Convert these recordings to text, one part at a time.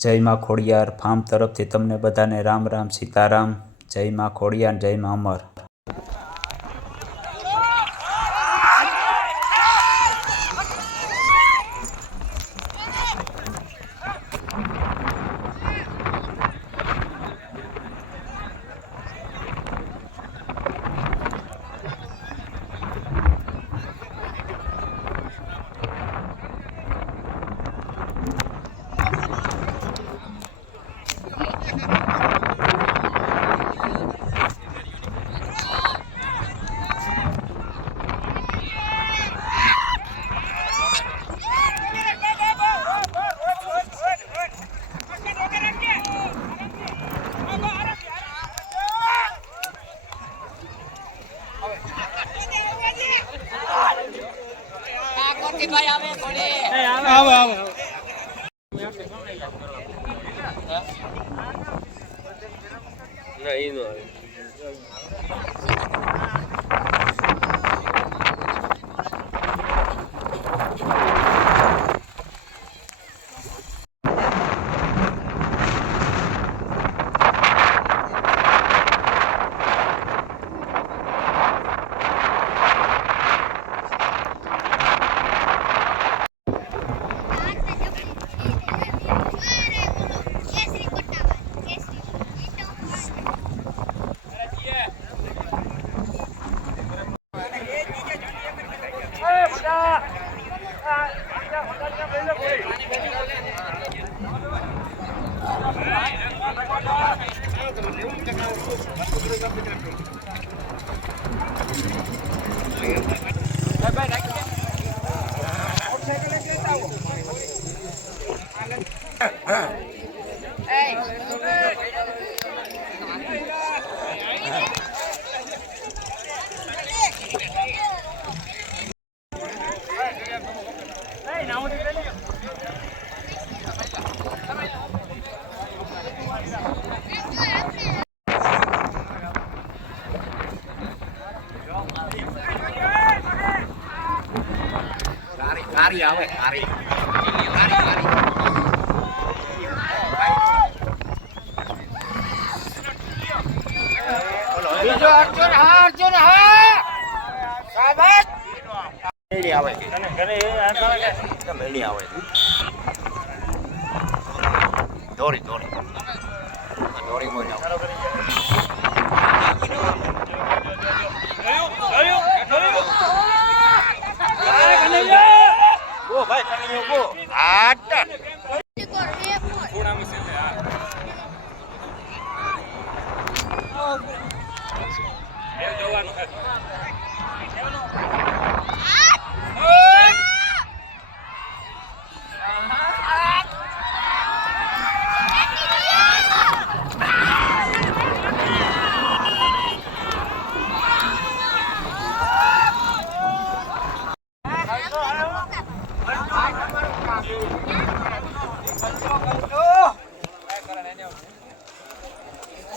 જય માં ખોડિયાર ફાર્મ તરફથી તમને બધાને રામ રામ, સીતારામ. જય માં ખોડિયાર જય માં અમર. ના ઈ નો something different. આવે હારી બીજો અર્જુન હા અર્જુન હા સાહેબ મેળી આવે મેળી આવે દોરી દોરી દોરી મોરી આવે Yeah!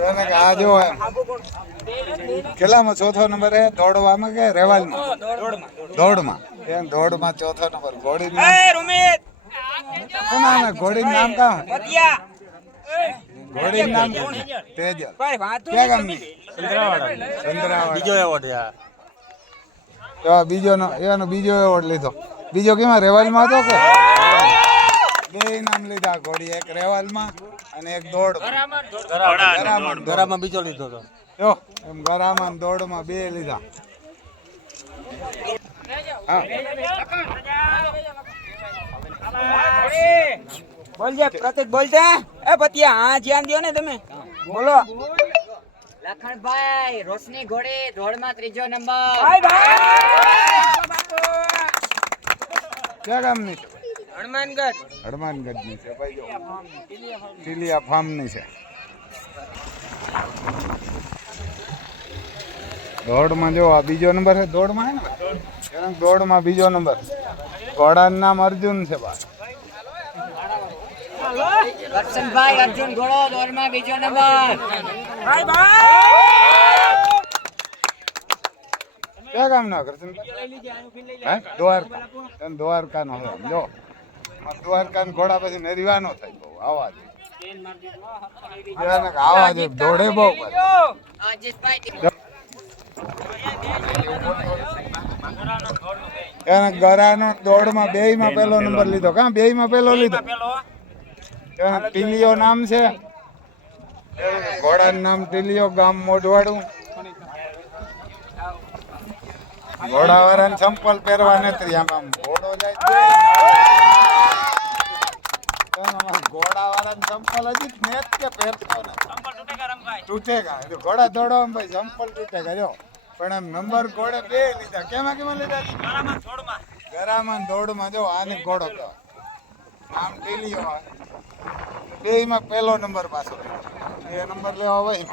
આ જો કેટલામાં ચોથો નંબર હે દોડવામાં કે રેવાલમાં? દોડમાં. એમ દોડમાં ચોથો નંબર. ઘોડી શું નામ ઘોડી નામ કા? ઘોડી નામ તેજલ. ક્યાં ગામની? ચંદ્રાવાડા. બીજો એવોર્ડ બીજો નો એનો બીજો એવોર્ડ લીધો. બીજો કેમાં? રેવાલમાં હતો કે? બે ઇનામ લીધા ઘોડી એક રેવાલમાં અને એક દોડ ગરામાં ગરામાં બીજો લીધો હતો જો એમ ગરામાં દોડમાં બે લીધા. બોલજે પ્રતિક બોલજે એ પતિયા હા ધ્યાન દો ને તમે. બોલો. લખણભાઈ રોશની ઘોડી દોડમાં ત્રીજો નંબર. ભાઈ. ભાઈ ક્યાં ગામની હનુમાનગઢ. હનુમાનગઢની છે ભાઈ જો. ટીલિયા ફાર્મની છે. દોડમાં જો આ બીજો નંબર છે દોડમાં હે ને દોડમાં બીજો નંબર. ઘોડાનું નામ અર્જુન છે બા કરશનભાઈ અર્જુન ઘોડો દોડમાં બીજો નંબર. ભાઈ ભાઈ! ક્યાં કામ ના કરશન હે? દ્વારકા. દ્વારકા નો જો. દ્વારકા ઘોડા પછી નરીવાનો થાય બહુ આવા દે. આવા દે દોડે બહુ એને ગરાનો દોડમાં બેયમાં પહેલો નંબર લીધો. કાં બેયમાં પહેલો લીધો? એને ટીલીઓ નામ છે. ઘોડાનું નામ ટીલીઓ ગામ મોઢવાડું. ઘોડાવાળાને ચંપલ પહેરવા નથી આમ આમ ઘોડો જાય. ઘોડાવાળાને ચંપલ હજી મેચ કે પહેરતો નથી. તૂટેગા એ તો ઘોડા દોડવામાં ભાઈ ચંપલ તૂટેગા. જો પણ એમ નંબર ઘોડે બે લીધા. કેમાં કેમાં લીધા ગરામાં દોડમાં જો આને ઘોડો તો આમ ટીલીઓ હોય. બેયમાં પહેલો નંબર પાછો. એ નંબર લેવા હોય